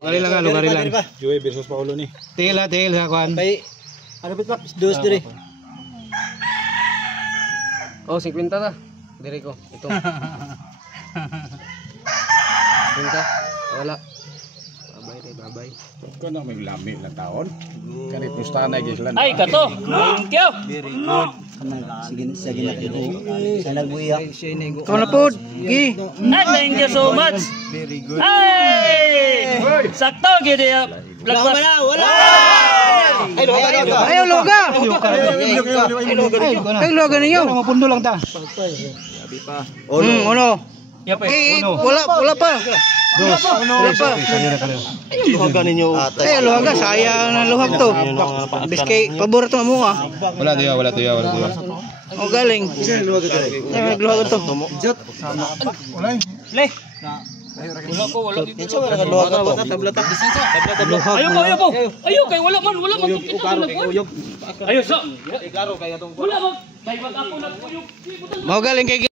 Lugarin lang. Joey versus Paulo ni. Tingil sa kuan. Kay ano bit pak? Dos dire. Oh, 50 na. Dire ko. Ito. 50. Wala. Babay. Kung na may lami lang taon. Kanit pustahan na gislan. Ay, kato. Thank you. Very good. Sige na dito. Sa nagbuya. Ikaw na po. Gi. Thank you so much. Very good. Ay! Sakto gid ya. Wala. Ayaw loga. Ay loga ninyo. Mapundo lang ta. Uno. Wala pa. Dos. Wala pa. Luhagan ninyo. Ay loga sayang na luhag to. Biskay pabor to mo ah. Wala tuya. O galing. Nagluhag to. Le. Wala. Ayo po. Ayo kay wala man tukit. Ayo sa. Wala man. Kay wag ako naguyog. Mo galing kay